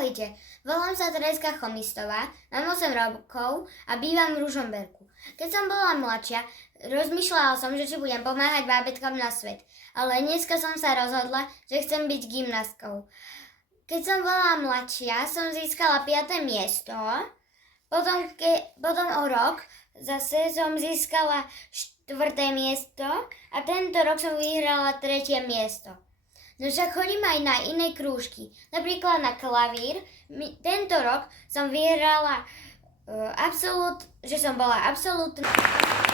Ahojte, volám sa Tereska Chomistová, mám 8 rokov a bývam v Ružomberku. Keď som bola mladšia, rozmýšľala som, že či budem pomáhať bábätkam na svet, ale dneska som sa rozhodla, že chcem byť gymnastkou. Keď som bola mladšia, som získala 5. miesto, potom o rok zase som získala 4. miesto a tento rok som vyhrala 3. miesto. No však chodím aj na iné krúžky, napríklad na klavír. Tento rok som vyhrala že som bola absolútna.